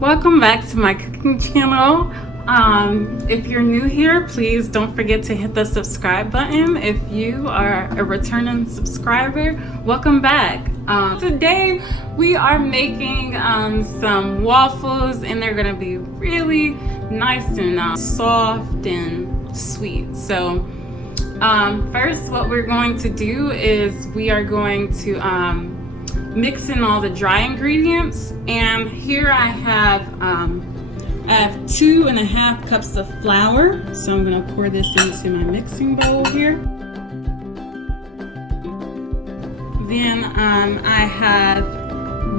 Welcome back to my cooking channel. If you're new here, please don't forget to hit the subscribe button. If you are a returning subscriber, welcome back. Today we are making some waffles, and they're gonna be really nice and soft and sweet. So first what we're going to do is we are going to mix in all the dry ingredients, and here I have 2.5 cups of flour. So I'm going to pour this into my mixing bowl here. Then I have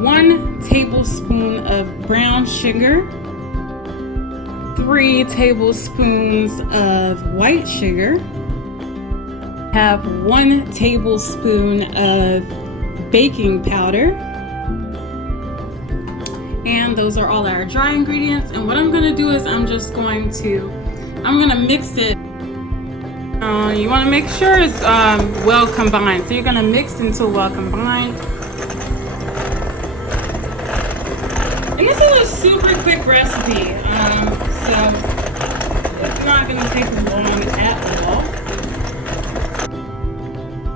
1 tablespoon of brown sugar, 3 tablespoons of white sugar, have 1 tablespoon of baking powder, and those are all our dry ingredients. And what I'm going to do is I'm going to mix it. You want to make sure it's well combined, so you're going to mix until well combined. And this is a super quick recipe, so it's not going to take long at all.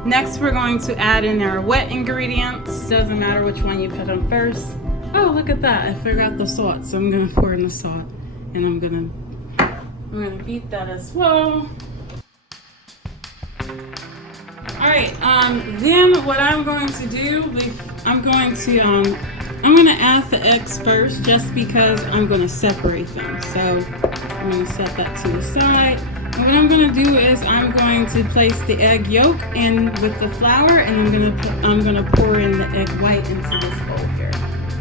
Next, we're going to add in our wet ingredients. Doesn't matter which one you put on first. Oh, look at that! I forgot the salt, so I'm gonna pour in the salt, and I'm gonna beat that as well. All right. Then what I'm going to do, I'm gonna add the eggs first, just because I'm gonna separate them. So I'm gonna set that to the side. And what I'm going to do is I'm going to place the egg yolk in with the flour, and I'm going to pour in the egg white into this bowl here.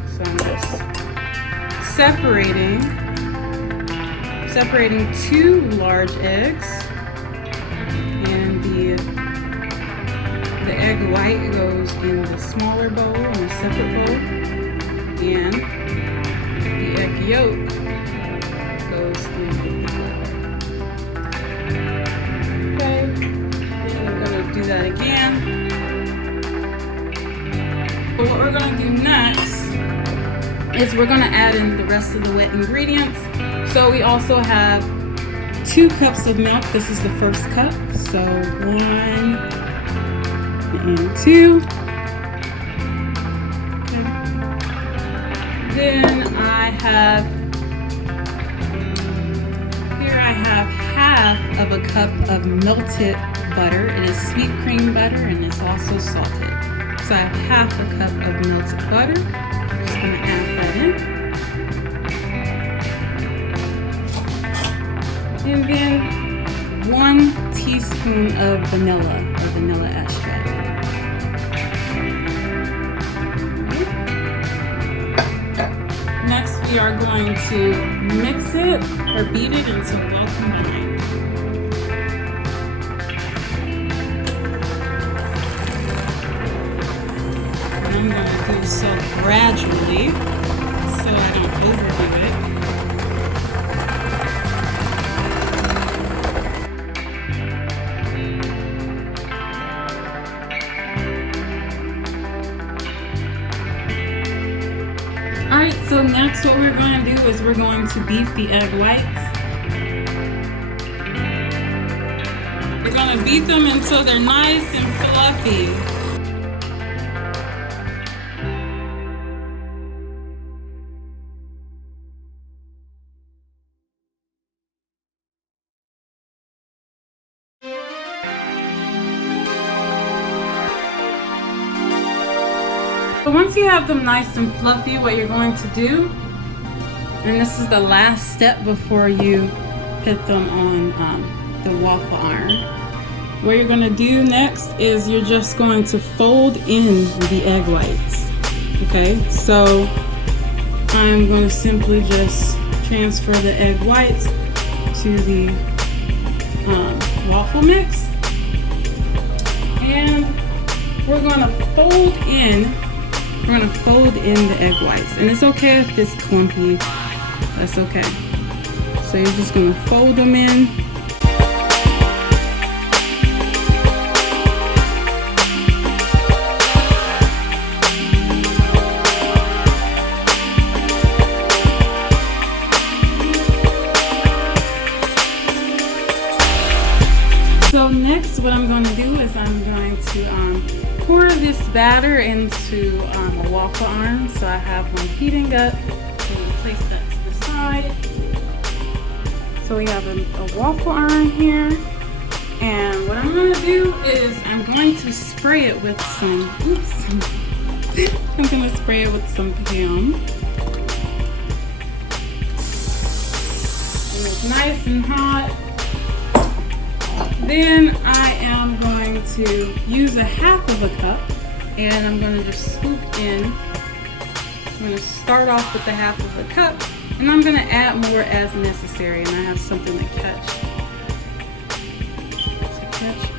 So I'm just separating 2 large eggs, and the egg white goes in the smaller bowl, in a separate bowl, and the egg yolk goes in the do that again. But what we're going to do next is we're going to add in the rest of the wet ingredients. So we also have 2 cups of milk. This is the first cup. So 1 and 2. Okay. Then I have half of a cup of melted butter. It is sweet cream butter, and it's also salted. So I have half a cup of melted butter. I'm just going to add that in. And then 1 teaspoon of vanilla extract. Next, we are going to mix it or beat it until well combined. I'm going to do so gradually so I don't overdo it. Alright, so next what we're going to do is we're going to beat the egg whites. We're going to beat them until they're nice and fluffy. So once you have them nice and fluffy, what you're going to do, and this is the last step before you put them on the waffle iron, what you're going to do next is you're just going to fold in the egg whites. Okay, so I'm going to simply just transfer the egg whites to the waffle mix, and we're going to fold in the egg whites. And it's okay if it's clumpy, that's okay. So you're just going to fold them in. this batter into a waffle iron. So I have one heating up. We'll place that to the side. So we have a waffle iron here. And what I'm going to do is I'm going to spray it with some, I'm going to spray it with some Pam. And it's nice and hot. Then I am going to use a half of a cup and I'm going to just scoop in. I'm going to start off with the half of a cup and I'm going to add more as necessary, and I have something to catch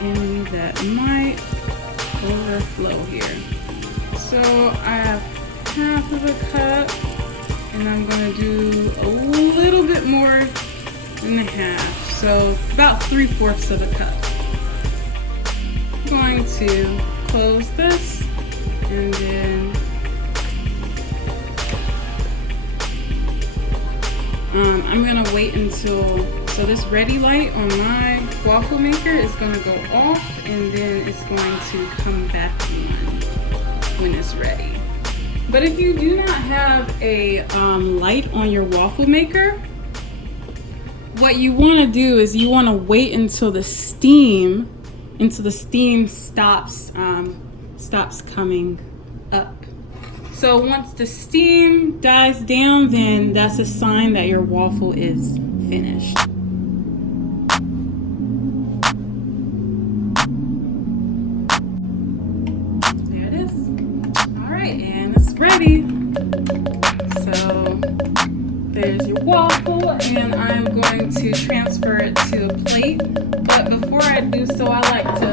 any that might overflow here. So I have half of a cup and I'm going to do a little bit more than a half. So about 3/4 of a cup. I'm going to close this and then I'm going to wait until, so this ready light on my waffle maker is going to go off and then it's going to come back on when it's ready. But if you do not have a light on your waffle maker, what you want to do is you want to wait until the steam stops coming up. So once the steam dies down, then that's a sign that your waffle is finished. There it is. All right, and it's ready. So there's your waffle, and I'm going to transfer it to a plate. But before I do so, I like to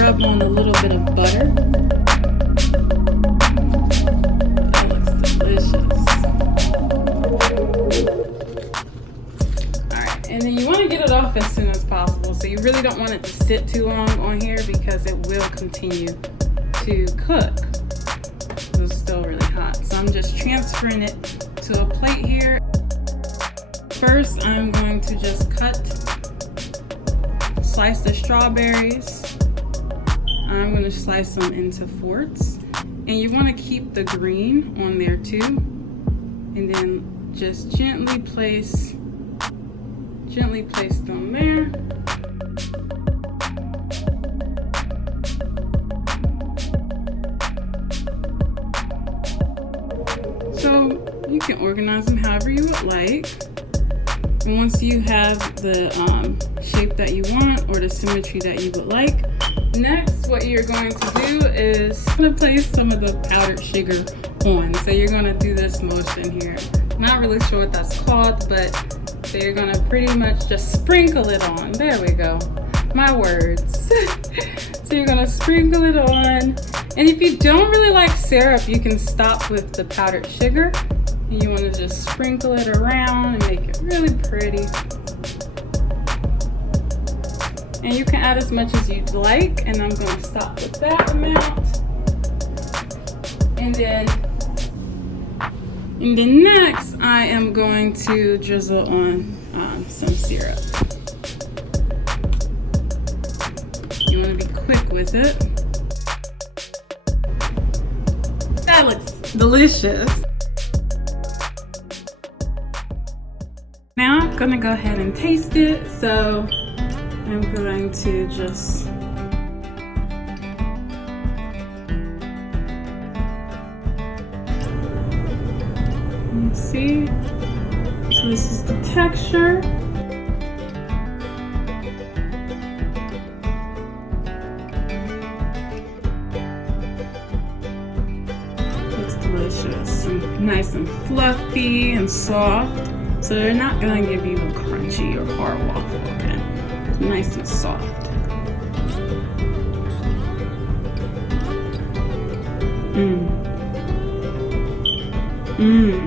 rub on a little bit of butter. That looks delicious. All right, and then you want to get it off as soon as possible. So you really don't want it to sit too long on here because it will continue to cook. It's still really hot. So I'm just transferring it to a plate here. First, I'm going to just slice the strawberries. I'm going to slice them into fourths. And you want to keep the green on there too. And then just gently place them there. So you can organize them however you would like. And once you have the shape that you want or the symmetry that you would like, next what you're going to do is place some of the powdered sugar on. So you're going to do this motion here. Not really sure what that's called, but so you're going to pretty much just sprinkle it on. There we go. My words. So you're going to sprinkle it on. And if you don't really like syrup, you can stop with the powdered sugar. And you want to just sprinkle it around and make it really pretty. And you can add as much as you'd like. And I'm going to stop with that amount. And then next, I am going to drizzle on some syrup. You want to be quick with it. That looks delicious. Now I'm gonna go ahead and taste it. So I'm going to just see. So this is the texture. It's delicious and nice and fluffy and soft. So they're not gonna give you a crunchy or hard waffle, okay? It's nice and soft. Mmm. Mmm.